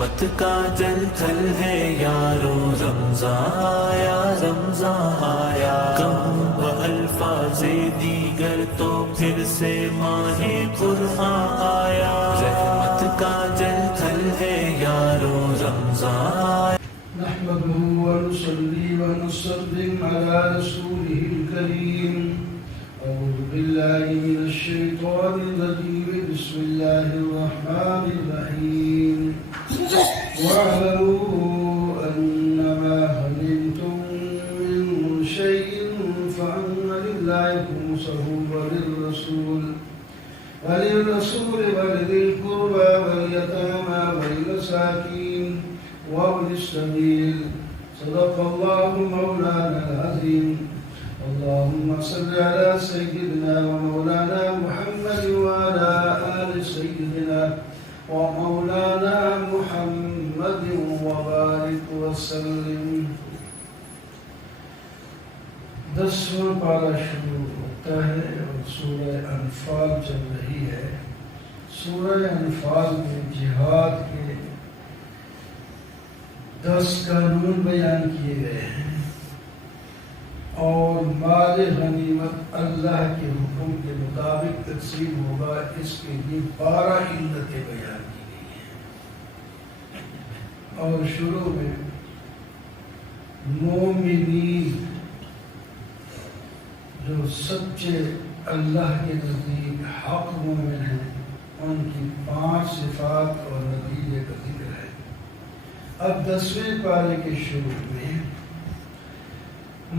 رحمت کا جل تھل ہے یارو، رمضان آیا رمضان آیا، کم و الفاظ دیگر تو پھر سے ماہ قرآن آیا، رحمت کا جل تھل ہے یارو، رمضان آیا۔ نحمده ونصلي ونسلم على رسوله الكريم، أعوذ بالله من الشيطان الرجيم، بسم الله الرحمن الرحيم، واعلموا أنما غنمتم من شيء فأن لله خمسه وللرسول ولذي القربى واليتامى والمساكين وابن السبيل، صدق الله مولانا العظيم۔ اللهم صل على سيدنا ومولانا محمد وعلى آل سيدنا ومولانا محمد وبارك وسلم۔ 10واں پارہ شروع ہوتا ہے اور سورہ انفال چل رہی ہے۔ سورہ انفال میں جہاد کے 10 قانون بیان کیے گئے ہیں اور مال غنیمت اللہ کے حکم کے مطابق تقسیم ہوگا، اس کے لیے 12 علتیں بیان کی گئی ہیں۔ اور شروع میں مومنین جو سچے اللہ کے نزدیک حق مومن ہیں، ان کی 5 صفات اور نتیجے کا ذکر ہے۔ اب 10ویں پارے کے شروع میں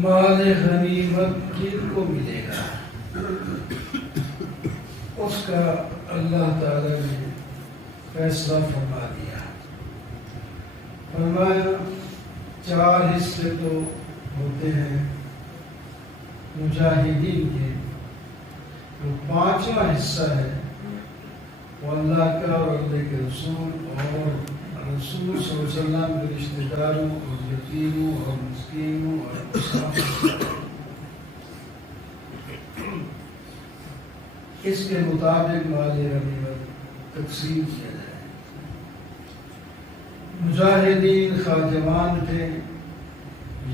مال غنیمت کن کو ملے گا، اس کا اللہ تعالی نے فیصلہ فرما دیا۔ فرمایا 4 حصے تو ہوتے ہیں مجاہدین کے، جو 5واں حصہ ہے وہ اللہ کا اور اللہ کے رسول اور رسول صلی اللہ علیہ وسلم کے رشتہ داروں اور یتیموں اور مسکینوں اور مسافروں، اس کے مطابق مال غنیمت تقسیم کیا جائے۔ مجاہدین خواہ جوان تھے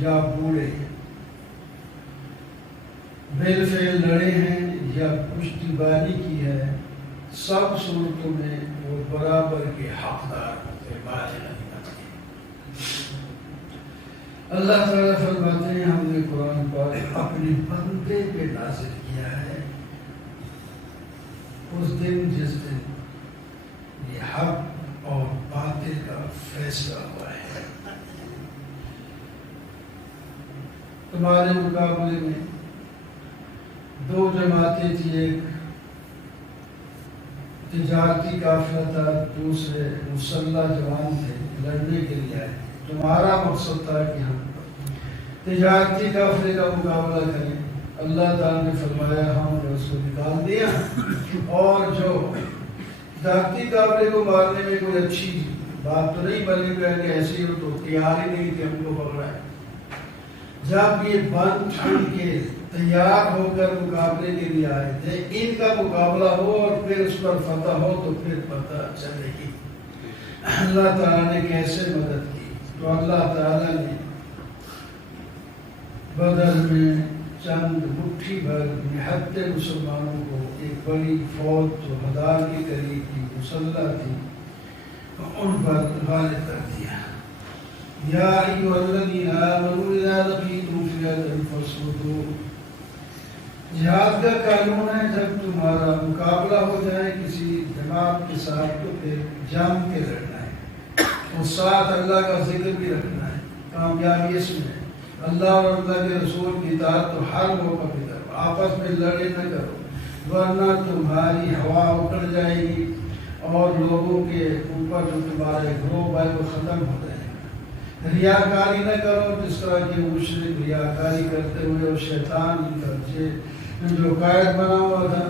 یا بوڑھے، بالفعل لڑے ہیں یا پشتی بانی کی ہے، سب صورتوں میں وہ برابر کے حقدار ہوتے ہیں مال غنیمت کے۔ اللہ تعالیٰ فرماتے ہیں ہم نے قرآن پاک اپنے بندے پہ نازل کیا ہے، اس دن جس دن یہ حق اور باطل کا فیصلہ ہوا ہے۔ تمہارے مقابلے میں 2 جماعتیں تھی، ایک تجارتی قافلہ تھا، دوسرے مسلح جوان تھے لڑنے کے لیے آئے۔ تمہارا مقصد تھا کہ ہم تجارتی قافلے کا مقابلہ کریں، اللہ تعالیٰ نے فرمایا ہم نے اس کو نکال دیا، اور جو تجارتی قافلے کو مارنے میں کوئی اچھی بات تو نہیں بنی کہ ایسی ہو تو تیار ہی نہیں کہ ہم کو پکڑا ہے۔ جب یہ بند ٹھن کے تیار ہو کر مقابلے کے لیے آئے تھے، ان کا مقابلہ ہو اور پھر اس پر فتح ہو تو پھر پتہ چلے گی اللہ تعالیٰ نے کیسے مدد کی۔ تو اللہ تعالیٰ نے بدر میں چند مٹھی بھر نہتے مسلمانوں کو ایک بڑی فوج جو 1000 کے قریب کی مسلح تھی، ان پر غالب کر دیا۔ یا ایھا الذین آمنوا اذا لقیتم فئۃ فاثبتوا، جہاد کا قانون ہے جب تمہارا مقابلہ ہو جائے کسی جماعت کے ساتھ تو پھر جم کے لڑنا ہے، اور ساتھ اللہ کا ذکر بھی رکھنا ہے۔ کامیابی اس میں ہے، اللہ اور اللہ کے رسول کی اطاعت تو ہر موقع پہ کرو، آپس میں لڑے نہ کرو، ورنہ تمہاری ہوا اکڑ جائے گی اور لوگوں کے اوپر جو تمہارے گروہ ہے وہ ختم ہو جائے گا۔ ریاکاری نہ کرو، جس طرح کے مشرک ریاکاری کرتے ہوئے اور شیطان کا جو قائد بنا ہوا تھا،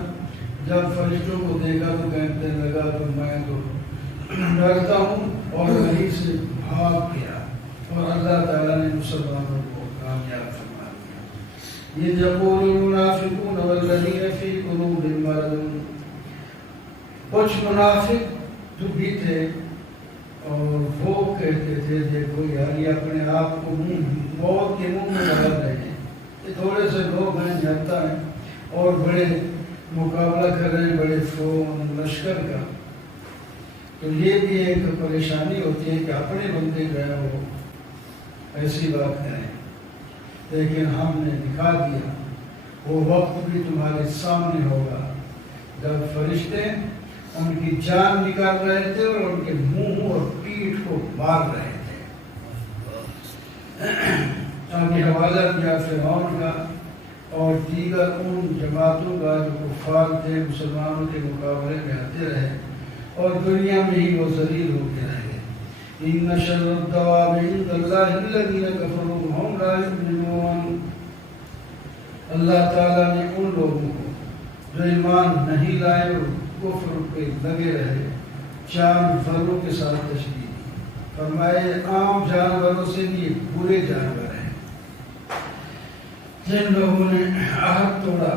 جب فرشتوں کو دیکھا تو کہنے لگا تو میں تو ڈرتا ہوں اور وہیں سے بھاگ گیا، اور اللہ تعالیٰ نے مسلمانوں کو کامیاب فرما دیا۔ یہ یقول المنافقون والذین فی قلوبہم مرض، کچھ منافق جو بھی تھے اور کہتے تھے دیکھو یار یہ اپنے آپ کو موت کے منہ میں ڈال رہے ہیں، یہ تھوڑے سے لوگ ہیں جانتا ہے اور بڑے مقابلہ کر رہے ہیں بڑے لشکر کا، تو یہ بھی ایک پریشانی ہوتی ہے کہ اپنے بندے جو ہے وہ ایسی بات کریں، لیکن ہم نے دکھا دیا وہ وقت بھی تمہارے سامنے ہوگا جب فرشتے ان کی جان نکال رہے تھے اور ان کے منہ اور پیٹھ کو مار رہے تھے۔ آگے حوالہ دیا فرعون کا اور دیگر ان جماعتوں کا جو کفار تھے، مسلمانوں کے مقابلے میں آتے رہے اور دنیا میں ہی وہ ذلیل ہوتے رہے۔ ان شر الدواب عند اللہ الذین کفروا وهم لا یؤمنون، اللہ تعالیٰ نے ان لوگوں کو جو ایمان نہیں لائے اور کفر پہ لگے رہے جانوروں کے ساتھ تشبیہ دی، فرمائے عام جانوروں سے بھی برے جانور ہیں۔ جن لوگوں نے عہد توڑا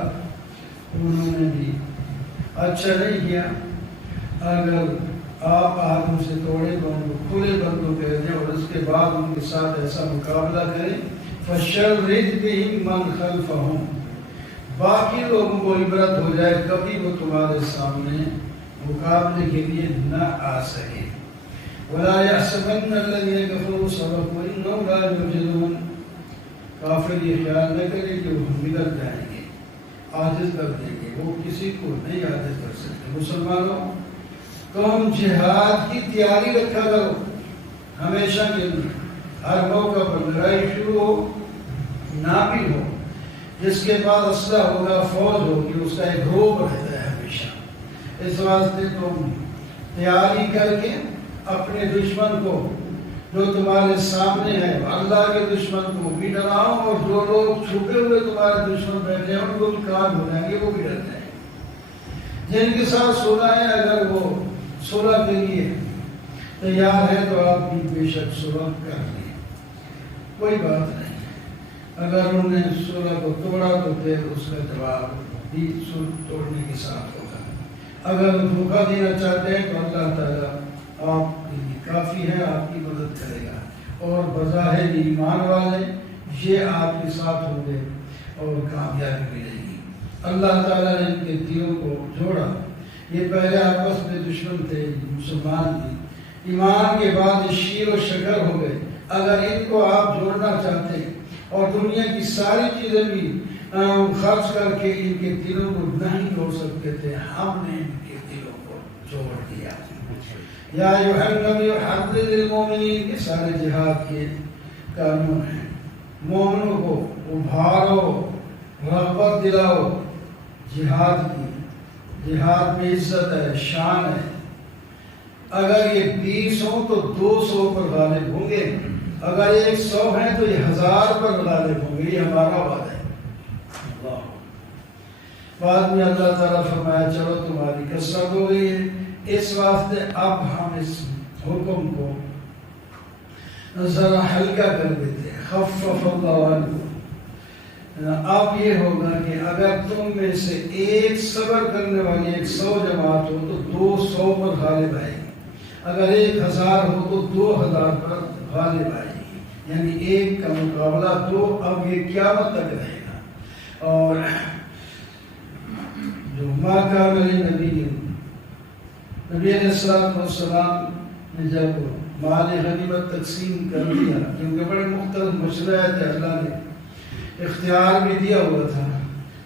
انہوں نے بھی اچھا نہیں کیا۔ اگر آپ عہد ان سے توڑے تو ان کو کھلے بندوں کہہ دیں اور اس کے بعد ان کے ساتھ ایسا مقابلہ کریں، فَشَرِّدْ بِهِمْ مَنْ خَلْفَهُمْ، باقی لوگوں کو عبرت ہو جائے، کبھی وہ تمہارے سامنے مقابلے کے لیے نہ آ سکے۔ وَلَا يَحْسَبَنَّ الَّذِينَ كَفَرُوا سَبَقُوا إِنَّهُمْ لَا يُعْجِزُونَ، کافر یہ خیال نہ کرے کہ وہ بگڑ جائیں گے، عاجز کر دیں گے، وہ کسی کو نہیں عاجز کر سکتے۔ مسلمانوں تم جہاد کی تیاری رکھا کرو ہمیشہ کے لیے، ہر موقع پر لڑائی شروع ہو نہ بھی ہو، جس کے پاس اسلحہ ہوگا، فوج ہوگی، اس کا ایک گروپ رہتا ہے ہمیشہ۔ اس واسطے تم تیاری کر کے اپنے دشمن کو جو تمہارے سامنے ہے، اللہ کے دشمن کو بھی ڈراؤ، اور جو لوگ چھپے ہوئے تمہارے دشمن بیٹھے ہیں ان کو بھی کام ہو جائیں گے، وہ بھی ڈر جائیں گے۔ جن کے ساتھ صلح ہے، اگر وہ صلح کے لیے تیار ہے تو آپ بھی بے شک صلح کر لیں، کوئی بات نہیں۔ اگر انہوں نے صلح کو توڑا تو پھر اس کا جواب بھی صلح توڑنے کے ساتھ ہوگا۔ اگر دھوکہ دینا چاہتے ہیں تو اللہ تعالیٰ آپ کے لیے کافی ہے، آپ کی مدد کرے گا، اور بظاہر ایمان والے یہ آپ کے ساتھ ہوں گے اور کامیابی ملے گی۔ اللہ تعالیٰ نے ان کے دلوں کو جوڑا، یہ پہلے آپس میں دشمن تھے، مسلمان تھے، ایمان کے بعد شیر و شکر ہو گئے۔ اگر ان کو آپ جوڑنا چاہتے ہیں اور دنیا کی ساری چیزیں بھی خرچ کر کے ان کے دلوں کو نہیں جوڑ سکتے تھے، ہم نے ان کے دلوں کو جوڑ دیا۔ یا ایھا النبی حرض المؤمنین، یہ سارے جہاد کے قانون ہیں۔ مومنوں کو ابھارو، رغبت دلاؤ جہاد کی، جہاد میں عزت ہے، شان ہے۔ اگر یہ 20 ہوں تو 200 پر غالب ہوں گے، اگر 100 ہیں تو یہ 1000 پر غالب ہوں گے، یہ ہمارا وعدہ ہے۔ بعد میں اللہ تعالیٰ فرمایا چلو تمہاری کثرت ہو گئی ہے، اس واسطے اب ہم اس حکم کو ذرا ہلکا کر دیتے ہیں، خفف اللہ عنکم۔ اب یہ ہوگا کہ اگر تم میں سے ایک صبر کرنے والی 100 جماعت ہو تو 200 پر غالب آئے گی، اگر 1000 ہو تو 2000 پر غالب آئے گی، یعنی ایک کا مقابلہ 2۔ اب یہ قیامت تک رہے گا۔ اور جو ماں کا میری نبی علیہ السلام نے جب مال غنیمت تقسیم کر دیا، کیونکہ بڑے مختلف مشورے تھے، اللہ نے اختیار بھی دیا ہوا تھا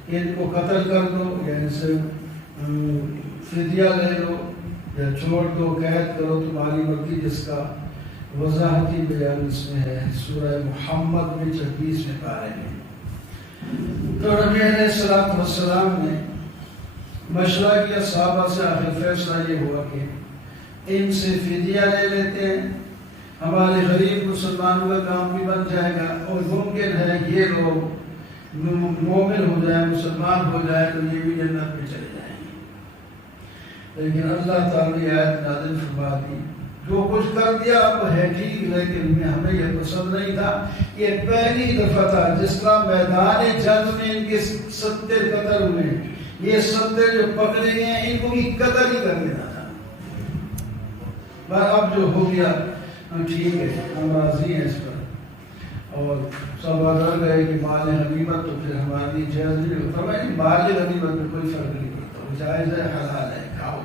کہ ان کو قتل کر دو یا ان سے فدیہ لے لو یا چھوڑ دو، قید کرو، تمہاری مرضی، جس کا وضاحتی بیان اس میں ہے سورہ محمد میں 26ویں پارے میں۔ تو نبی علیہ السلام نے مشورہ کیا صحابہ سے، آخر فیصلہ یہ ہوا کہ ان سے فدیہ لے لیتے ہیں، ہمارے غریب مسلمانوں کا کام بھی بن جائے گا، اور ممکن ہے یہ لوگ مومن ہو جائیں، مسلمان ہو جائیں تو یہ بھی جنت میں چلے جائیں گے۔ لیکن اللہ تعالیٰ نے آیت نازل فرما دی، جو کچھ کر دیا اب ہے ٹھیک، لیکن ہمیں یہ پسند نہیں تھا۔ یہ پہلی دفعہ تھا جس کا میدان جنگ میں ان کے 70 قتل ہوئے، یہ 70 جو پکڑے گئے ان کو بھی قتل ہی کر دینا تھا۔ پر اب جو ہو گیا ٹھیک ہے ہم راضی ہیں اس پر، اور سب اگر گئے کہ مال غنیمت تو پھر ہمارے لیے جائز نہیں ہوتا، میں مال غنیمت میں کوئی فرق نہیں پڑتا، وہ جائز ہے، حلال ہے، کھاؤ۔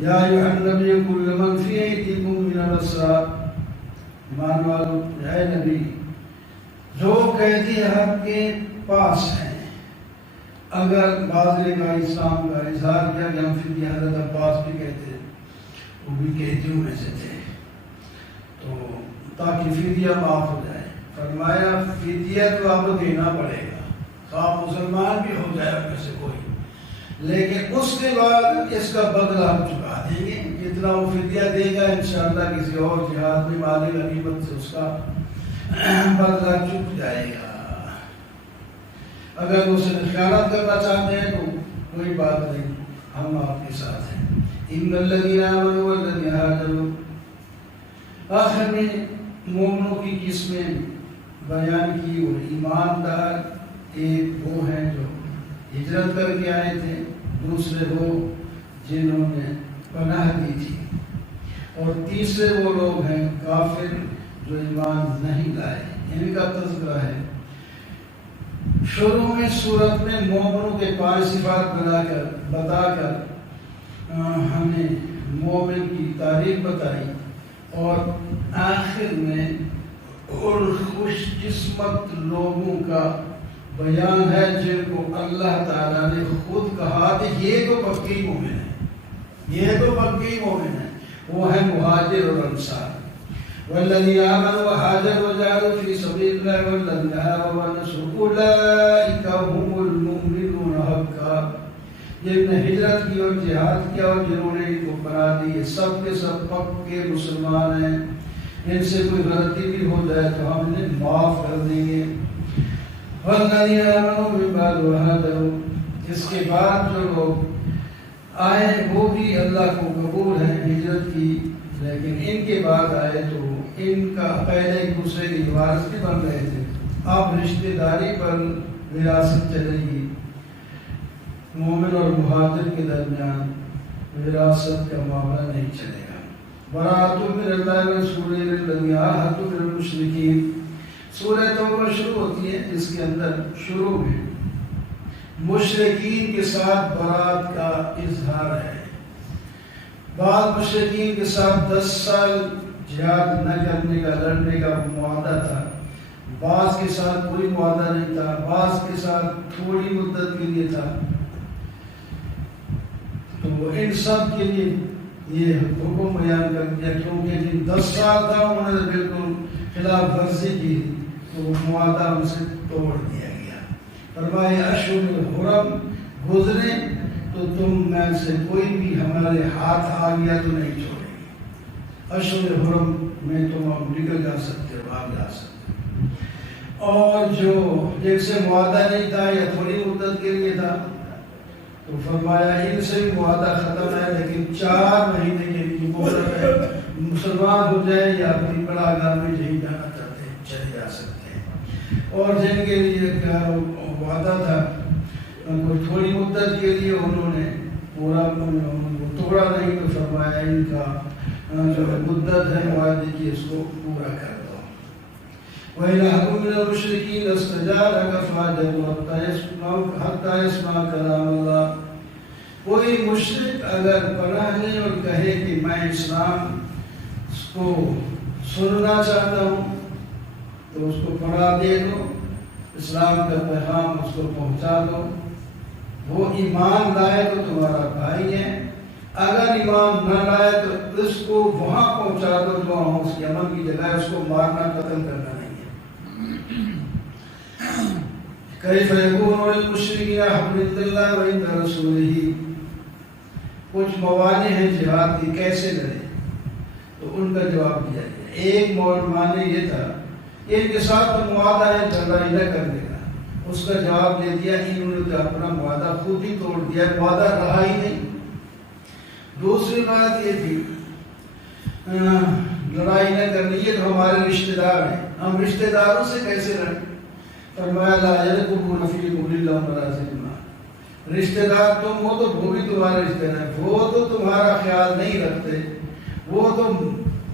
یا ایھا النبی قل لمن فی ایدیکم من الاسری، ایمان والو اے نبی جو قیدی آپ کے پاس ہیں، اگر بعض نے کا اسلام کا اظہار کیا کہ ہم فدیہ، حضرت عباس بھی کہتے ہیں، وہ بھی قیدیوں میں سے تھے، تو تاکہ فدیہ معاف ہو جائے، فرمایا فدیہ تو آپ کو دینا پڑے گا، خواہ مسلمان بھی ہو جائے ان میں سے کوئی، لیکن اس کے بعد اس کا بدلہ ہم چکا دیں گے، جتنا وہ فدیہ دے گا انشاءاللہ کسی اور جہاد میں مال غنیمت سے اس کا بدلہ چک جائے گا۔ اگر وہ سے خیانت کرنا چاہتے ہیں تو کوئی بات نہیں، ہم آپ کے ساتھ ہیں۔ ان الذین آمنوا والذین ہاجروا، آخر میں مومنوں کی قسمیں بیان کی، وہ ایماندار، ایک وہ ہیں جو ہجرت کر کے آئے تھے، دوسرے وہ جنہوں نے پناہ دی تھی، اور تیسرے وہ لوگ ہیں کافر جو ایمان نہیں لائے، ان کا تذکرہ ہے۔ شروع میں سورت میں مومنوں کے 5 صفات بتا کر ہمیں مومن کی تعریف بتائی، اور آخر میں ان خوش قسمت لوگوں کا بیان ہے جن کو اللہ تعالیٰ نے خود کہا کہ یہ تو پکی مومن ہے، یہ تو پکی مومن ہے، وہ ہے مہاجر اور انصار۔ والذین آمنوا وہاجروا وجاہدوا فی سبیل اللہ والذین آووا ونصروا اولئک هم المؤمنون حقا، جن نے ہجرت کی اور جہاد کیا اور جنہوں نے ان کو پناہ دی، یہ سب کے سب پکے مسلمان ہیں، ان سے کوئی غلطی بھی ہو جائے تو ہم انہیں معاف کر دیں گے۔ والذین آمنوا من بعد وہاجروا، اس کے بعد جو لوگ آئے وہ بھی اللہ کو قبول ہے ہجرت کی، لیکن ان کے بعد آئے تو ان کا پہلے ایک دوسرے کی وارث بھی بن گئے تھے، اب رشتہ داری پر وراثت چلے گی، مومن اور مہاجر کے درمیان وراثت کا معاملہ نہیں چلے گا۔ براءۃ من اللہ ورسولہ الی الذین عاہدتم من المشرکین، سورہ توبہ شروع ہوتی ہے، اس کے اندر شروع میں مشرکین کے ساتھ برات کا اظہار ہے۔ بعض مشرکین کے ساتھ 10 سال جہاد نہ کرنے کا، لڑنے کا معاہدہ تھا، بعض کے ساتھ کوئی معاہدہ نہیں تھا، بعض کے ساتھ تھوڑی مدت کے لیے تھا، تو ان سب کے لیے یہ حکم بیان کر دیا، کیونکہ جن 10 سال تھا انہوں نے بالکل خلاف ورزی کی تو وہ معاہدہ ان سے توڑ دیا گیا۔ فرمایا اشہر الحرم گزرے تو تم میں سے کوئی بھی ہمارے ہاتھ آ گیا تو نہیں چھوڑیں گے، اشہر حرم میں تم اب نکل جا سکتے ہو، بھاگ جا سکتے ہو، اور جو جن سے معاہدہ نہیں تھا یا تھوڑی مدت کے لیے تھا تو فرمایا ان سے بھی معاہدہ ختم ہے، لیکن 4 مہینے کے لیے مہلت ہے، مسلمان ہو جائے یا اپنی پڑا گاہ میں جہیں جانا چاہتے ہیں چلے جا سکتے ہیں، اور جن کے لیے وعدہ تھا کوئی تھوڑی مدت کے لیے انہوں نے پورا توڑا نہیں تو فرمایا ان کا جو مدت ہے وعدے کی اس کو پورا کر دو۔ وَإِنْ أَحَدٌ مِّنَ الْمُشْرِكِينَ اسْتَجَارَكَ فَأَجِرْهُ حَتَّى يَسْمَعَ كَلَامَ اللَّهِ، کوئی مشرک اگر پناہ لے اور کہے کہ میں اسلام کو سننا چاہتا ہوں تو اس کو پناہ دے دو، اسلام کا پیغام اس کو پہنچا دو، وہ ایمان لائے تو تمہارا بھائی ہے، اگر ایمان نہ لائے تو اس کو وہاں پہنچا دو جہاں اس کے امن کی جگہ، اس کو مارنا قتل کرنا نہیں ہے۔ کیف یکون للمشرکین حرب عند اللہ وعند رسولہ، کچھ موانع ہیں جہاد کی، کیسے لڑے؟ تو ان کا جواب دیا گیا۔ ایک موانع یہ تھا کہ ان کے ساتھ تو معاہدہ ہے لڑائی نہ کرنے کا، اس کا جواب دے دیا انہوں نے تو اپنا معاہدہ خود ہی توڑ دیا، معاہدہ رہا ہی نہیں۔ دوسری بات یہ تھی لڑائی نہ کرنی، یہ تو ہمارے رشتہ دار ہیں، ہم رشتہ داروں سے کیسے لڑیں؟ فرمایا لا یرقبون فیکم الا ولا ذمہ، رشتہ دار تم ہو تو وہ بھی تمہارے رشتہ دار، وہ تو تمہارا خیال نہیں رکھتے، وہ تو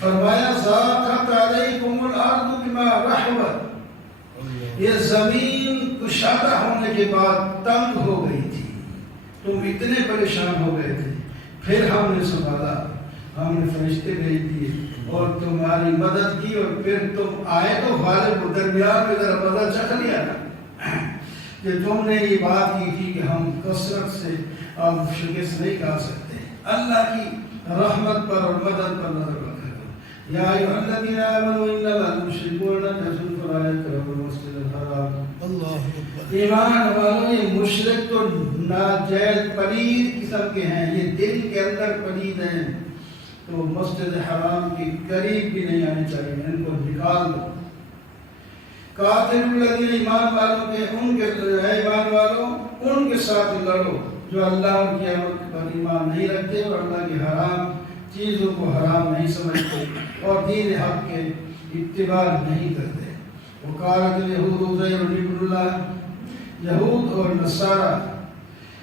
فرمایا ذاقت علیکم الارض بما رحبت، یہ زمین کشادہ ہونے کے بعد تنگ ہو گئی تھی، تم اتنے پریشان ہو گئے تھے، پھر ہم نے سنبھالا، ہم نے فرشتے بھیج دیے اور تمہاری مدد کی، اور پھر تم آئے تو غالب درمیان میں ذرا مدد چکھ لیا نا کہ تم نے یہ بات کی تھی کہ ہم کثرت سے اب شکست نہیں کھا سکتے۔ اللہ کی رحمت پر اور مدد پر نظر رکھا کرو۔ یا ایھا الذین آمنوا انما المشرکون نجس فلا یقربوا المسجد الحرام۔ ایمان والوں، یہ مشرک تو ناجائز پلید قسم کے ہیں، یہ دل کے اندر پلید ہیں، تو مسجد حرام کے قریب بھی نہیں آنے چاہیے، ان کو نکال دو۔ قاتل الذین، ایمان والوں کے ایمان والوں ان کے ساتھ لڑو جو اللہ اور قیامت پر ایمان نہیں رکھتے اور اللہ کی حرام چیزوں کو حرام نہیں سمجھتے اور دین حق کے اتباع نہیں کرتے۔ وقالت الیہود عزیر ابن اللہ، یہود اور نصارہ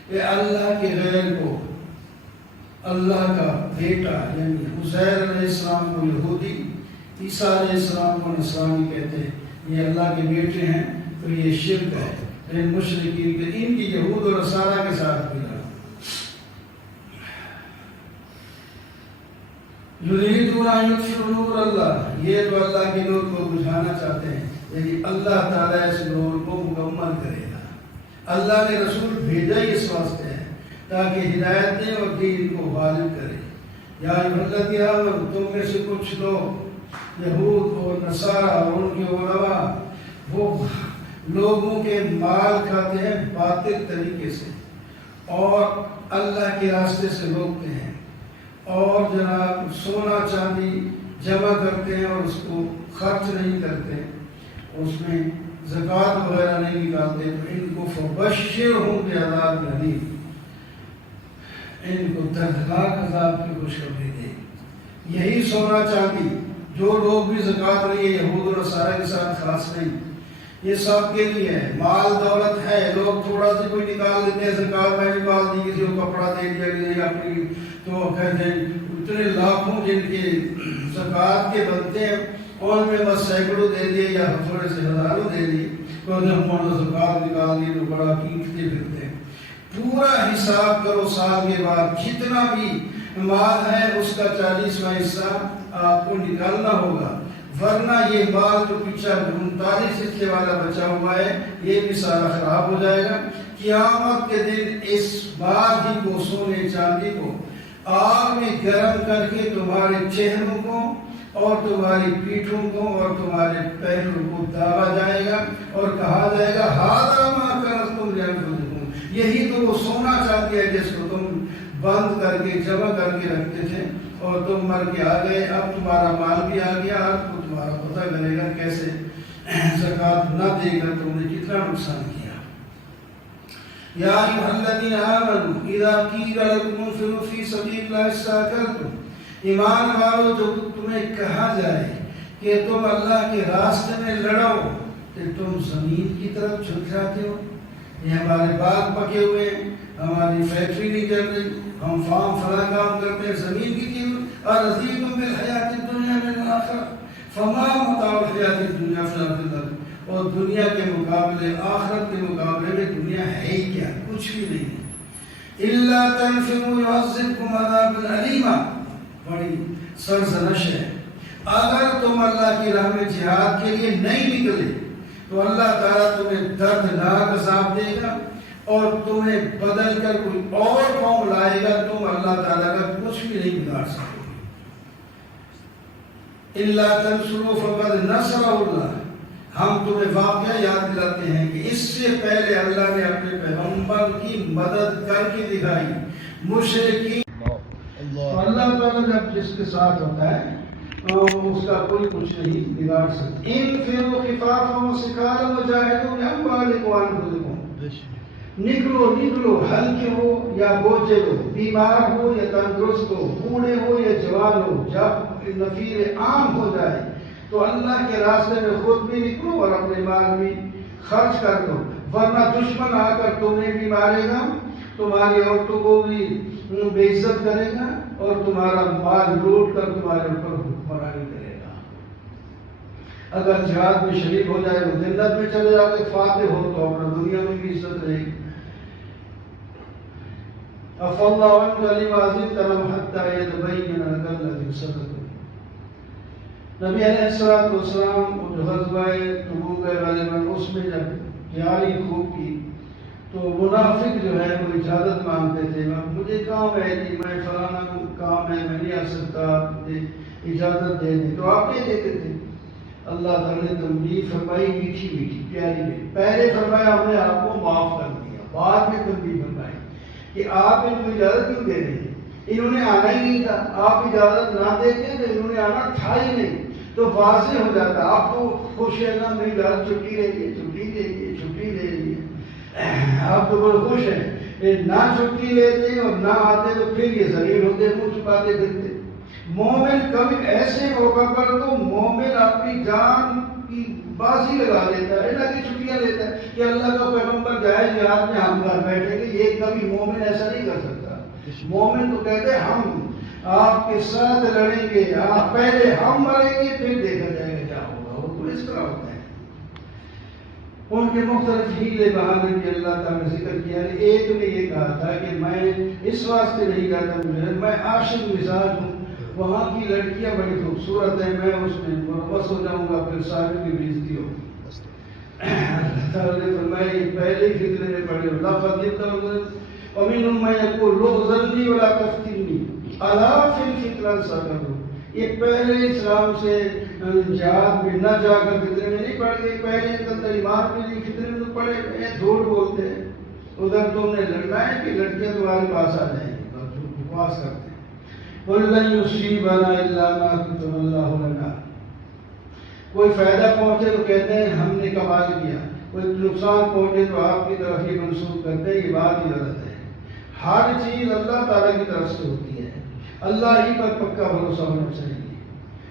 یہ اللہ کے غیر کو اللہ کا بیٹا یعنی عزیر علیہ السلام کو یہودی، عیسیٰ علیہ السلام کو نصرانی کہتے ہیں، یہ اللہ کے بیٹے ہیں، تو یہ شرک ہے۔ ان مشرکین کے ان کی یہود اور نصارہ کے ساتھ بھی لڑا۔ یریدون ان یطفئوا نور اللہ، یہ تو اللہ کے نور کو بجھانا چاہتے ہیں، یعنی اللہ تعالیٰ اس نور کو مکمل کرے گا۔ اللہ نے رسول بھیجا ہی اس واسطے ہے تاکہ ہدایت دے اور دین کو غالب کرے۔ یا ایھا الذین آمنوا، تم میں سے کچھ لوگ یہود اور نصارہ اور ان کے علماء وہ لوگوں کے مال کھاتے ہیں باطل طریقے سے اور اللہ کے راستے سے روکتے ہیں، اور جناب سونا چاندی جمع کرتے ہیں اور اس کو خرچ نہیں کرتے، اس میں زکوٰۃ وغیرہ نہیں نکالتے، تو ان کو فبشرہم بعذاب الیم، ان کو دردناک عذاب کی خوشخبری دے۔ یہی سونا چاندی جو لوگ بھی زکوٰۃ نہیں ہے، یہود اور نصارہ کے ساتھ خاص نہیں، یہ سب کے لیے ہے۔ مال دولت ہے، لوگ تھوڑا سا کوئی نکال لیتے ہیں زکوٰۃ، میں نکال دی، کسی کو کپڑا دے دیا گیا اپنی، تو کہتے ہیں اتنے لاکھوں جن کے زکوٰۃ کے بنتے ہیں ان میں بس سینکڑوں دے دیے یا تھوڑے سے ہزاروں دے دیے، تو ہم زکوٰۃ نکال دی تو بڑا کیٹتے پھرتے ہیں۔ پورا حساب کرو سال کے بعد، جتنا بھی مال ہے اس کا 40واں حصہ آپ کو نکالنا ہوگا، ورنہ یہ مال جو پیچھے 39 حصے والا بچا ہوا ہے یہ بھی سارا خراب ہو جائے گا۔ قیامت کے دن اس مال ہی کو، سونے چاندی کو آگ میں گرم کر کے تمہارے چہروں کو اور تمہاری پیٹھوں کو اور تمہارے پیروں کو داغا جائے گا اور کہا جائے گا ھذا ما کنزتم لانفسکم، یہی تو وہ سونا چاندی ہے جس کو تم بند کر کے جمع کر کے رکھتے تھے اور تم مر کے آ گئے، اب تمہارا مال بھی آ گیا، اب کو تمہارا پتہ کرے گا کیسے زکوٰۃ نہ دے کر تم نے کتنا نقصان کیا۔ یا ایھا الذین آمنوا اذا قیل لکم انفروا فی سبیل اللہ اثاقلتم، ایمان والو جب تمہیں کہا جائے کہ تم اللہ کے راستے میں لڑو تو تم زمین کی طرف جھک جاتے ہو۔ یہ ہمارے باغ پکے ہوئے ہیں، ہماری فیکٹری نہیں چل رہی، ہم فلاں کام کرتے ہیں، زمین کی چیز ارضیتم بالحیات الدنیا من الآخرہ فما متاع الحیات الدنیا فی الآخرۃ، اور دنیا کے مقابلے، آخرت کے مقابلے میں دنیا ہے ہی کیا، کچھ بھی نہیں ہے۔ الا تنفروا يعذبكم عذابا الیما، بڑی سرزنش ہے۔ اگر تم اللہ کی راہ میں جہاد کے لیے نہیں نکلے تو اللہ تعالیٰ تمہیں دردناک عذاب دے گا اور تمہیں بدل کر کوئی اور قوم لائے گا، تم اللہ تعالیٰ کا کچھ بھی نہیں بگاڑ سکتے۔ الا تنصروا فقد نصرہ اللہ، ہم تمہیں واقعہ یاد دلاتے ہیں کہ اس سے پہلے اللہ نے اپنے پیغمبر کی مدد کر کے دکھائی۔ مشرکین اللہ تعالیٰ جب جس کے ساتھ ہوتا ہے تو اس کا کوئی کچھ نہیں بگاڑ سکتا۔ انفروا خفافا وثقالا وجاہدوا باموالکم وانفسکم، نکلو ہلکے ہو یا بوجھے ہو، بیمار ہو یا تندرست ہو، بوڑھے ہو یا جوان ہو، جب نفیر عام ہو جائے تو اللہ کے راستے میں خود بھی نکلو اور اپنے مال بھی خرچ کر دو، ورنہ دشمن آ کر تمہیں بھی مارے گا، تمہاری عورتوں کو بھی بے عزت کرے گا اور تمہارا مال لوٹ کر تمہارے اوپر حکمرانی اگر جہاد میں شریک ہو جائے وہ جنت میں چلے جاتے، فاتح ہو تو اپنا دنیا میں بھی عزت رہے گی. عفا اللہ عنک لما أذنت لهم حتى يتبين لك الذي صدق. نبی علیہ الصلوۃ والسلام جو غزوہ تبوک غالباً اس میں جب تیاری خوب کی تو منافق جو ہے وہ اجازت مانگتے تھے، مجھے کام ہے جی، میں فلانا کام ہے، میں نہیں آ سکتا، اجازت دے دیں. تو آپ نہیں دیتے تھے. اللہ تعالیٰ نے تنبیہ فرمائی میٹھی میٹھی پیاری میٹھی. پہلے فرمایا ہم نے آپ کو معاف کر دیا، بعد میں تنبیہ فرمائی کہ آپ ان کو اجازت کیوں دے رہے ہیں؟ انہوں نے آنا ہی نہیں تھا. آپ اجازت نہ دیتے تو انہوں نے آنا تھا ہی نہیں. تو واضح ہو جاتا آپ تو خوش ہے نا، میری اجازت چھٹی لے لیے، چھٹی لے لیے، چھٹی لے لیے. آپ تو بڑے خوش ہیں. نہ چھٹی لیتے اور نہ آتے تو پھر یہ ذلیل ہوتے، منہ چھپاتے پھرتے. مومن کبھی ایسے موقع پر تو مومن اپنی جان کی بازی لگا لیتا ہے، اللہ کی چھٹیاں لیتا ہے کہ اللہ کا پیغمبر جائے جہاد میں ہم گھر بیٹھیں گے. یہ کبھی مومن ایسا نہیں کر سکتا. مومن تو کہتے ہیں ہم آپ کے ساتھ لڑیں گے، پہلے ہم مریں گے پھر دیکھا جائے گا کیا ہوگا. وہ تو اس طرح ہوتا ہے. ان کے مختلف ہیلے بہانے بھی اللہ تعالیٰ نے ذکر کیا. ایک نے یہ کہا تھا کہ میں اس واسطے نہیں کہتا مجھے، میں عاشق مزاج ہوں، وہاں کی لڑکیاں بڑی خوبصورت ہیں، میں اس میں ملوث ہو جاؤں گا، پھر سارے کی بےزتی ہو. اللہ تعالیٰ نے فرمایا یہ پہلے ہی فطرے میں پڑے ہو. لقد ومنهم من يقول لغزني ولا تفتني الا في الفطرة سقطوا. یہ پہلے اسلام سے جہاد میں نہ جا کر فطرے میں نہیں پڑ گئے، پہلے اندر ایمان میں نہیں، فطرے میں تو پڑے گئے. جھوٹ بولتے ہیں. ادھر تم نے لڑنا ہے کہ لڑکیاں تمہارے پاس آ جائیں گی، بکواس کرتے ہیں. قل لن يصيبنا الا ما كتب الله لنا. کوئی فائدہ پہنچے تو کہتے ہیں ہم نے کمال کیا، کوئی نقصان پہنچے تو آپ کی طرف ہی منسوخ کرتے ہیں. یہ بات ہی غلط ہے. ہر چیز اللہ تعالیٰ کی طرف سے ہوتی ہے، اللہ ہی پر پکا بھروسہ ہونا چاہیے.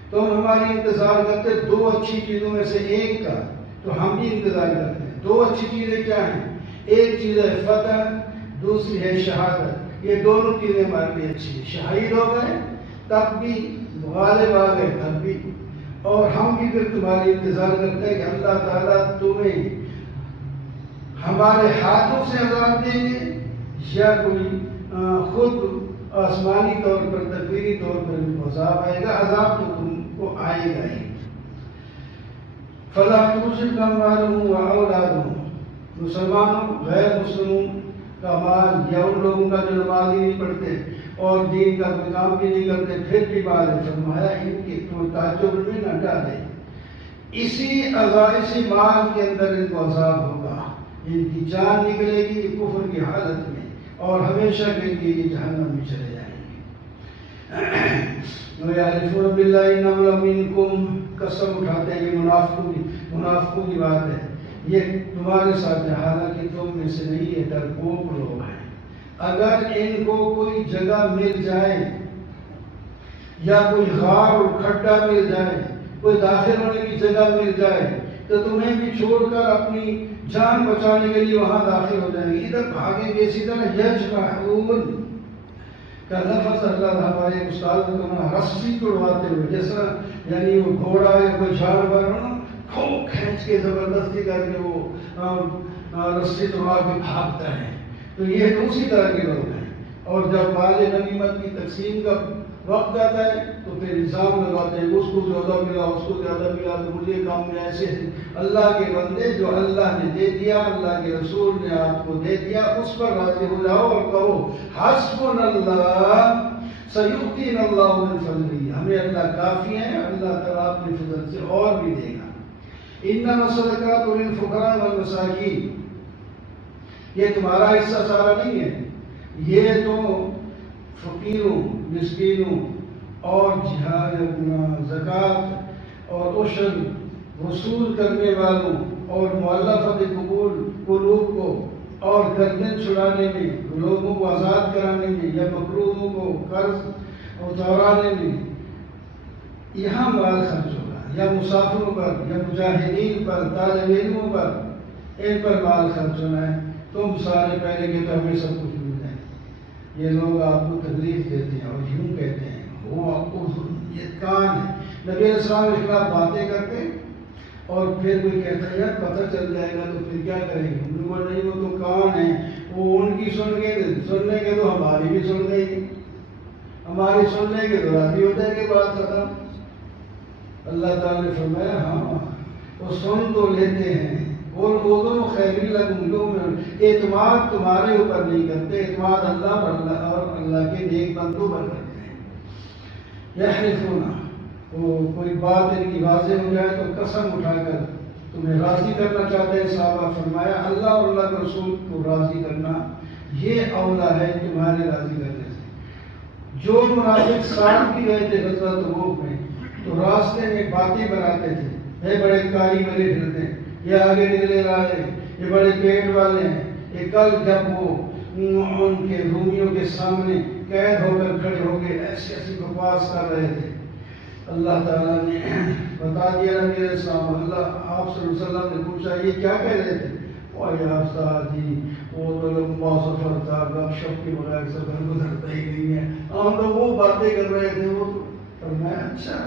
تو ہم ہماری انتظار کرتے دو اچھی چیزوں میں سے ایک کا، تو ہم بھی انتظار کرتے ہیں. دو اچھی چیزیں کیا ہیں؟ ایک چیز ہے فتح، دوسری ہے شہادت. یہ دونوں چیزیں ہمارے لیے اچھی ہیں. شہید ہو گئے تب بھی، غالب آ گئے تب بھی. اور ہم بھی پھر تمہاری انتظار کرتے ہیں کہ اللہ تعالیٰ تمہیں ہمارے ہاتھوں سے عذاب دیں گے یا کوئی خود آسمانی طور پر تقدیری طور پر عذاب آئے گا. عذاب تو تم کو آئے گا ہی. فلا تُوصِلْ أَمْوَالُهُمْ وَأَوْلَادُهُمْ. مسلمانوں غیر مسلموں کا مال یا ان لوگوں کا جو نماز ہی نہیں پڑھتے اور دین کا کوئی کام بھی نہیں کرتے پھر بھی مال ہے. فرمایا ان کے تو تعجب میں نہ ڈالے، اسی مال کے اندر ان کو عذاب ہوگا. ان کی جان نکلے گی کفر کی حالت میں اور ہمیشہ کے لیے یہ جہنم میں چلے جائیں گے. وَيَحْلِفُونَ بِاللَّهِ إِنَّهُمْ لَمِنكُمْ. قسم اٹھاتے ہیں. یہ منافقوں کی بات ہے. یہ تمہارے ساتھ حالانکہ تم میں سے نہیں، یہ ڈرپوک لوگ ہیں. اگر ان کو کوئی جگہ مل جائے یا کوئی غار اور کھڈا مل جائے، کوئی داخل ہونے کی جگہ مل جائے تو تمہیں بھی چھوڑ کر اپنی جان بچانے کے لیے وہاں داخل ہو جائیں گے. ادھر بھاگیں گے. اسی طرح یجمعون کا لفظ اللہ ہمارے استاد کو رسی توڑواتے ہوئے، جس طرح یعنی وہ گھوڑا یا کوئی جانور ہو نا، خوب کھینچ کے زبردستی کر کے وہ رسی توڑوا کے بھاگتا ہے. تو یہ اسی طرح کے لوگ ہیں. اور جب مال غنیمت کی تقسیم کا وقت آتا ہے تو پھر الزام لگاتے ہیں اس کو زیادہ ملا، اس کو زیادہ ملا تو مجھے کام میں ایسے ہیں. اللہ کے بندے جو اللہ نے دے دیا، اللہ کے رسول نے آپ کو دے دیا، اس پر راضی ہو جاؤ اور کہو حسبنا اللہ سیؤتینا اللہ من فضلہ. ہمیں اللہ کافی ہے، اللہ تعالیٰ اپنے فضل سے اور بھی دے گا. انما الصدقات للفقراء والمساکین. یہ تمہارا حصہ سارا نہیں ہے، یہ تو فقیروں، مسکینوں اور جہاد، زکوٰۃ اور عشر وصول کرنے والوں اور مؤلفۃ قلوب کو اور گردن چھڑانے میں، لوگوں کو آزاد کرانے میں یا مقروضوں کو قرض اتارانے میں یہاں مال خرچ ہوگا، یا مسافروں پر یا مجاہدین پر، طالب علموں پر، ان پر مال خرچ ہونا ہے. تم سارے پہلے کے تو ہمیں سب کچھ مل جائے. یہ لوگ آپ کو تکلیف دیتے ہیں اور یوں کہتے ہیں وہ آپ کو یہ کان ہے. نبی علیہ السلام کے خلاف باتیں کرتے اور پھر کوئی کہتا ہے یار پتہ چل جائے گا تو پھر کیا کریں گے؟ ان کو نہیں، وہ تو کان ہے، وہ ان کی سن لیں گے تو ہماری بھی سن لیں گے، ہماری سن لیں گے تو راضی ہو جائیں گے، بات ختم۔ اللہ تعالیٰ نے فرمایا ہاں وہ سن تو لیتے ہیں، اور وہ دونوں خیر لگوں میں اعتماد تمہارے اوپر نہیں کرتے، اعتماد اللہ اور اللہ کے نیک بندوں پر کرتے ہیں۔ یحلفون، وہ کوئی بات ان کی واضح ہو جائے تو قسم اٹھا کر تمہیں راضی کرنا چاہتے ہیں۔ صحابہ فرمایا اللہ اور اللہ کے رسول کو راضی کرنا یہ اولا ہے تمہارے راضی کرنے سے۔ جو منافق ساتھ بھی گئے تھے غزوہ تبوک میں تو راستے میں باتیں بناتے تھے، یہ بڑے کاری بنے پھرتے ہیں، یہ آگے نکلے رہے، یہ بڑے پیٹ والے ہیں، یہ کل جب وہ ان کے رومیوں کے سامنے قید ہو کر کھڑے ہو گئے ایسی ایسی بکواس کر رہے تھے۔ اللہ تعالیٰ نے بتا دیا نبی علیہ السلام، اللہ آپ صلی اللہ علیہ وسلم نے پوچھا یہ کیا کہہ رہے تھے؟ وہ یا استاد جی وہ تو لمبا سفر تھا، گپ شپ کے بغیر سفر گزرتا ہی نہیں ہے، ہم تو وہ باتیں کر رہے تھے۔ وہ تو فرمایا اچھا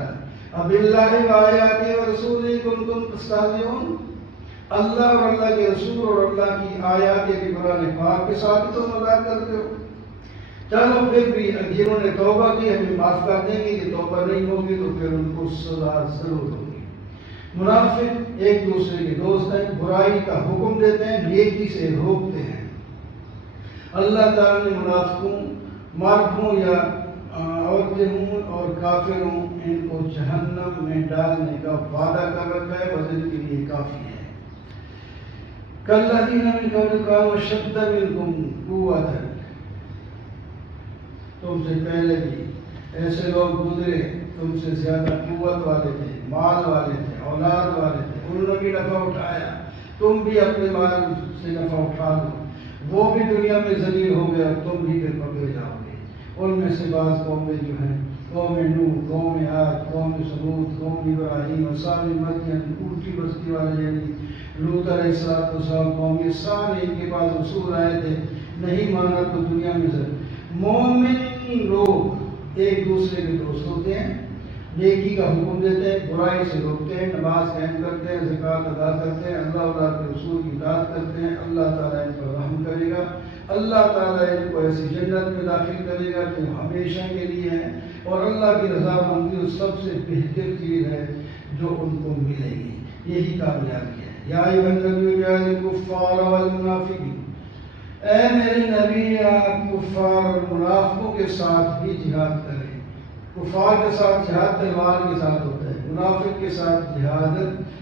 اب اللہ و آیاتہ و رسولہ کنتم تستہزئون، اللہ اور اللہ کے رسول اور اللہ کی آیات کے قرآن پاک کے ساتھ تو مذاق کرتے ہو؟ چلو پھر بھی جنہوں نے توبہ کی ہمیں معاف کر دیں گے، کہ توبہ نہیں ہوگی تو پھر ان کو سزا ضرور ہوگی۔ منافق ایک دوسرے کے دوست ہیں، برائی کا حکم دیتے ہیں، نیکی سے روکتے ہیں۔ اللہ تعالیٰ نے منافقوں، مردوں یا عورتیں ہوں اور کافر ہوں، ان کو جہنم میں ڈالنے کا وعدہ کر رکھا ہے، بس ان کے لیے کافی ہے۔ کالذین من قبلکم اشد منکم قوۃ، تم سے پہلے بھی ایسے لوگ گزرے تم سے زیادہ قوت والے تھے، مال والے تھے، اولاد والے تھے، انہوں نے بھی نفع اٹھایا، تم بھی اپنے مال سے نفع اٹھا دو، وہ بھی دنیا میں ذلیل ہو گئے اور تم بھی پھر پکڑے جاؤ گے۔ ان میں سے بعض قومیں جو ہیں، قوم نوح، قوم عاد، قوم ثمود، قوم ابراہیم، اصحاب مدین، الٹی بستی والے یعنی لوط علیہ السلام، قوم یہ سارے ان کے پاس رسول آئے تھے، نہیں مانا تو دنیا میں ذلیل۔ مومن لوگ ایک دوسرے کے دوست ہوتے ہیں، نیکی کا حکم دیتے ہیں، برائی سے روکتے ہیں، نماز قائم کرتے ہیں، زکوٰۃ ادا کرتے ہیں، اللہ اور اللہ کے رسول کی اطاعت کرتے ہیں۔ اللہ تعالیٰ ان پر رحم کرے گا، اللہ تعالیٰ ان کو ایسی جنت میں داخل کرے گا جو ہمیشہ کے لیے ہے، اور اللہ کی رضامندی سب سے بہتر چیز ہے جو ان کو ملے گی، یہی کامیابی ہے۔ یا ایھا النبی جاہد الکفار والمنافقین، اے میرے نبی آپ کفار اور منافقوں کے ساتھ بھی جہاد کریں۔ کفار کے ساتھ جہاد تلوار کے ساتھ ہوتا ہے، منافق کے ساتھ جہاد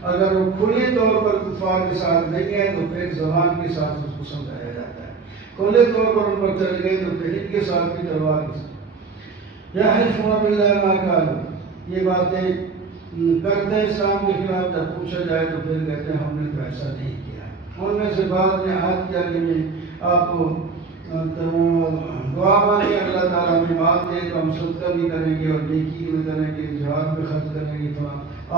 اگر وہ کھلے طور پر کفار کے ساتھ نہیں ہے تو پھر زبان کے ساتھ اس کو سمجھایا جاتا ہے، کھلے طور پر ان پر چل گئے تو پھر ان کے ساتھ بھی تلوار کے ساتھ۔ یحلفون باللہ ما قالوا، یہ باتیں کرتے ہیں اسلام کے خلاف، جب پوچھا جائے تو پھر کہتے ہیں ہم نے تو ایسا نہیں کیا۔ ان میں سے بعض نے عہد کیا کہ آپ کو دعا مانگے اللہ تعالیٰ ہمیں مال دے تو ہم صدقہ بھی کریں گے اور نیکی بھی کریں گے، جہاد میں خرچ کریں گے، تو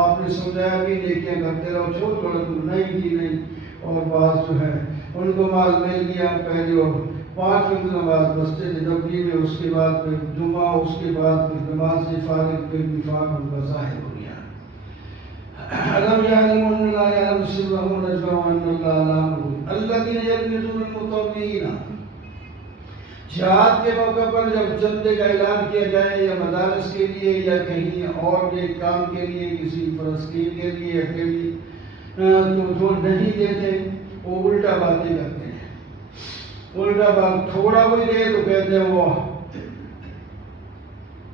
آپ نے سمجھایا بھی نیکیاں کرتے رہو، چھوڑ چھوڑ نہیں کی نہیں۔ اور بعض جو ہے ان کو مال مل گیا، پہلے وہ 5 وقت نماز مسجد نبوی میں، اس کے بعد پھر جمعہ، اس کے بعد پھر نماز سے فارغ، پھر نفاق ان کا ظاہر ہو گیا۔ أَلَمْ يَعْلَمُوا أَنَّ اللَّهَ يَعْلَمُ سِرَّهُمْ وَنَجْوَاهُمْ وَأَنَّ اللَّهَ عَلَىٰ الَّذِينَ يَلْمِزُونَ الْمُطَوِّعِينَ، جہاد کے موقع پر جب چندے کا اعلان کیا جائے یا مدارس کے لیے یا کہیں اور کے کام کے لیے، کسی فلسطین کے لیے یا کہیں تو جو نہیں دیتے وہ الٹا باتیں کرتے ہیں، الٹا بات تھوڑا کوئی دے تو کہتے ہیں وہ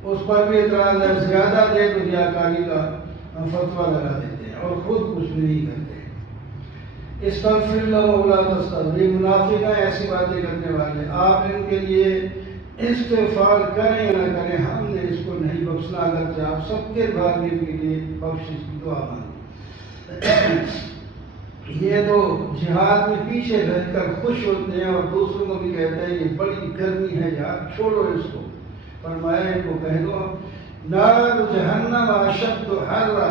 اس پر بھی اعتراض ہے، زیادہ دے تو ریاکاری کا فتویٰ لگا دیتے ہیں اور خود کچھ نہیں کرتے۔ استغفر اللہ ولا تستغفر، یہ منافق ہیں، ایسی باتیں کرنے والے، آپ ان کے لیے استغفار کریں یا نہ کریں، ہم نے اس کو نہیں بخشنا، اگرچہ آپ سب کے بعد ان کے لیے بخشش کی دعا مانگیں۔ یہ تو جہاد میں پیچھے رہ کر خوش ہوتے ہیں اور دوسروں کو بھی کہتے ہیں یہ بڑی گرمی ہے یار، چھوڑو اس کو۔ فرمایا ان کو کہہ دو نار جہنم اشد حرا،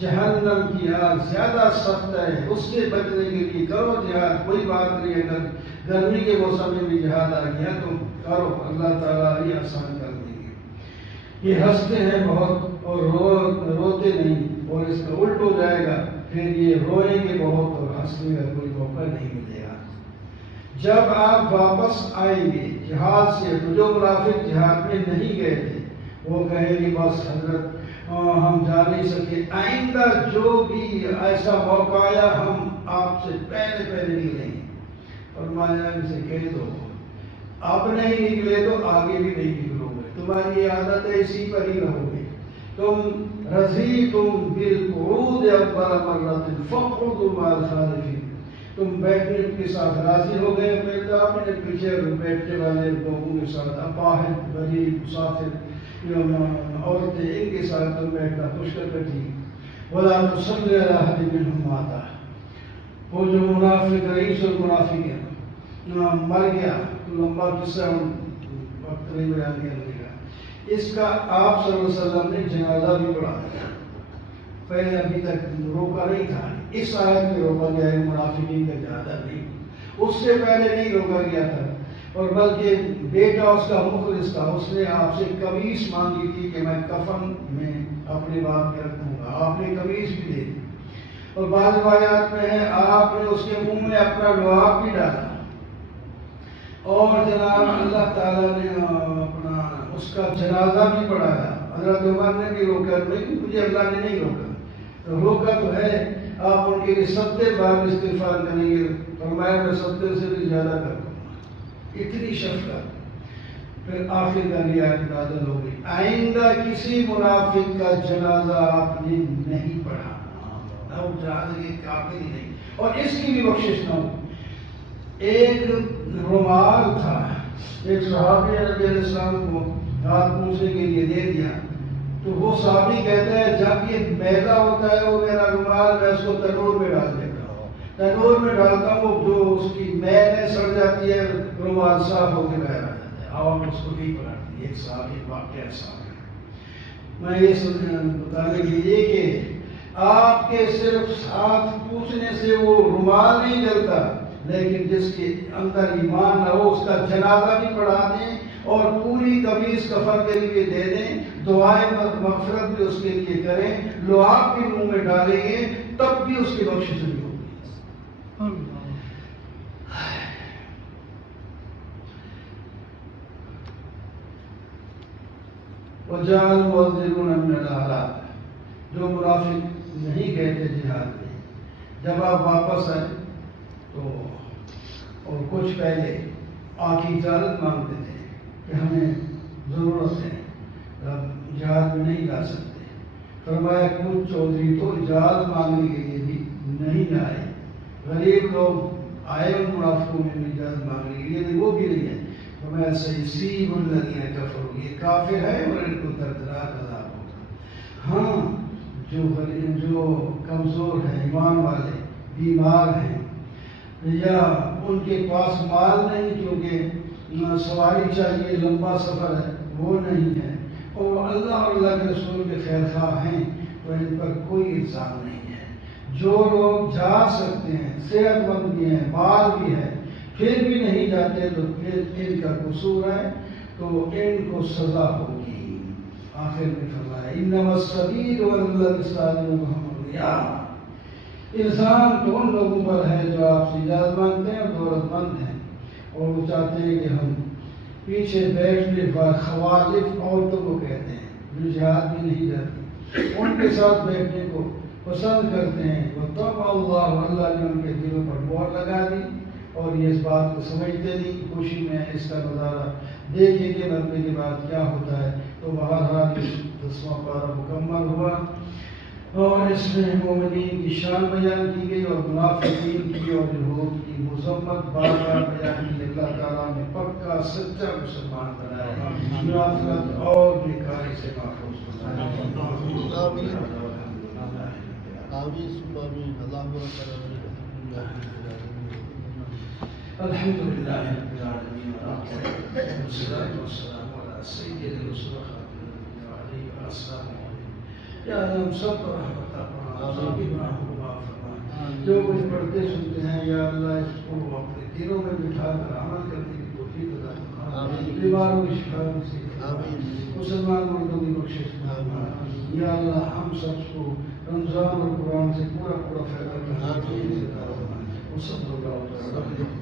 جہنم کی آگ زیادہ سخت ہے، اس سے بچنے کے لیے کرو جہاد، کوئی بات نہیں، اگر گرمی کے موسم میں بھی جہاد آ گیا تو کرو، اللہ تعالیٰ یہ آسان کر دیں گے۔ یہ ہنستے ہیں بہت اور روتے نہیں، اور اس کا الٹ ہو جائے گا پھر یہ روئیں گے بہت اور ہنسنے کا کوئی موقع نہیں ملے گا۔ جب آپ واپس آئیں گے جہاد سے، تو جو منافق جہاد میں نہیں گئے تھے وہ کہیں گے بس حضرت ہم جا نہیں سکے، آئندہ جو بھی ایسا موقع آیا ہم آپ سے پہلے نکلیں گے۔ فرمایا ان سے کہہ دو اب نہیں نکلے تو آگے بھی نہیں نکلو گے، تمہاری عادت ہے اسی پر ہی رہو گے۔ تم رضیتم بالقعود اول مرۃ فاقعدوا مع الخالفین، تم بیٹھنے کے ساتھ راضی ہو گئے اپنے پیچھے بیٹھنے والے لوگوں کے ساتھ، اپاہج غریب مسافر عورتیں ان کے ساتھ تم بیٹھنا خوش کر تھی۔ ولا تصلی علی احد منهم مات، وہ جو منافق رئیس المنافقین مر گیا، لمبا قصہ وقت نہیں بیان کیا لگے گا۔ اس کا آپ صلی اللہ علیہ وسلم نے جنازہ بھی پڑھا دیا، پہلے ابھی تک روکا نہیں تھا، اس آیت میں روکا گیا ہے منافقین کا جنازہ نہیں، اس سے پہلے نہیں روکا گیا تھا۔ اور بلکہ بیٹا اس کا مخلص تھا، اس نے آپ سے قمیص مانگی تھی کہ میں کفن میں اپنے باپ کے رکھوں گا، آپ نے قمیص بھی دے دی۔ اور بعض روایات میں ہے آپ نے اس کے منہ میں اپنا لعاب بھی ڈالا، اور جناب اللہ تعالیٰ نے اپنا اس کا جنازہ بھی پڑھایا۔ حضرت عمر نے بھی روکا، لیکن مجھے اللہ نے نہیں روکا، روکا تو ہے آپ ان کے لیے 70 بار استغفار کریں گے، فرمایا میں 70 سے بھی زیادہ کر دوں گا، اتنی شفقت۔ پھر آخر کا آیت نازل ہو گئی، آئندہ کسی منافق کا جنازہ آپ نے نہیں پڑھانا، نہ وہ جنازے کے قابل ہی نہیں، اور اس کی بھی بخشش نہ ہو۔ ایک رومال تھا، ایک صحابی نے نبی علیہ السلام کو ہاتھ پوچھنے کے لیے دے دیا، تو وہ صحابی کہتا ہے جب یہ میلا ہوتا ہے وہ میرا رومال میں اس کو تنور میں ڈال دیتا ہوں، تنور میں ڈالتا ہوں، جو اس کی میل ہے سڑ جاتی ہے، رومال صاف ہو کے باہر آ جاتا ہے، عوام اس کو نہیں پڑھاتی۔ ایک صحابی واقعہ ایسا ہے۔ میں یہ بتانے کے لیے کہ آپ کے صرف ہاتھ پوچھنے سے وہ رومال نہیں جلتا، لیکن جس کے اندر ایمان نہ ہو اس کا جنازہ بھی پڑھا دیں اور پوری قمیص کفن کے لیے دے دیں، دعائیں مغفرت بھی اس کے لیے کریں، لعاب بھی منہ میں ڈالیں گے، تب بھی اس کی بخشش نہیں ہوگی۔ وجعل مؤذرون من الأعراب، جو منافق نہیں گئے تھے جہاد میں، جب آپ واپس آئے تو اور کچھ پہلے آ کی اجازت مانگتے تھے کہ ہمیں ضرورت ہے، جہاد میں نہیں جا سکتے۔ فرمایا کچھ چودھری تو اجازت مانگنے کے لیے بھی نہیں آئے، غریب لوگ آئے ان منافقوں میں بھی اجازت مانگنے کے لیے، وہ بھی نہیں ہے۔ فرمایا سیصیب الذین کفروا، یہ کافر ہے اور ان کو دردناک عذاب ہوگا۔ ہاں جو کمزور ہیں، ایمان والے، بیمار ہیں، یا ان کے پاس مال نہیں کیونکہ سواری چاہیے، لمبا سفر ہے، وہ نہیں ہے، اور اللہ اور اللہ کے رسول کے خیر خواہ ہیں، تو ان پر کوئی الزام نہیں ہے۔ جو لوگ جا سکتے ہیں، صحت مند بھی ہیں، مال بھی ہے، پھر بھی نہیں جاتے تو پھر ان کا قصور ہے، تو ان کو سزا ہوگی۔ آخر میں فرمایا انما السبیل علی الذین یستأذنونکم الاغنیاء، انسان تو ان لوگوں پر ہے جو آپ سے اجازت مانگتے ہیں اور دولت مند ہیں، اور وہ چاہتے ہیں کہ ہم پیچھے بیٹھنے پر خوالف عورتوں کو کہتے ہیں جو جہاد بھی نہیں جاتی، ان کے ساتھ بیٹھنے کو پسند کرتے ہیں۔ وطبع اللہ، اللہ نے ان کے دلوں پر مہر لگا دی، اور یہ اس بات کو سمجھتے نہیں، خوشی میں اس کا نظارہ دیکھیں کہ مرنے کے بعد کیا ہوتا ہے۔ تو بہرحال 10واں پارہ مکمل ہوا، اور اس میں مومنین کی شان بیان کی گئی اور منافقین کی اور یہود کی مذمت بار بار بیان کی۔ اللہ تعالیٰ نے پکا سچا مسلمان بنایا، منافقت اور بیکاری سے محفوظ بنایا۔ الحمد للہ رب العالمین، والصلاة والسلام علی سید الرسل خاتم الانبیاء علیہ السلام علیکم۔ یا اللہ ہم سب کو رحمت فرما، سب گناہوں کو معاف فرما، جو کچھ پڑھتے سنتے ہیں یا اللہ اس کو اپنے دلوں میں بٹھا کر عمل کرنے کی توفیق عطا فرما، بیماروں کی شفا نصیب فرما، مسلمان مردوں کی بخشش فرما۔ یا اللہ ہم سب کو رمضان اور قرآن سے پورا پورا فائدہ حاصل کریں۔ وصلی اللہ علیہ وسلم۔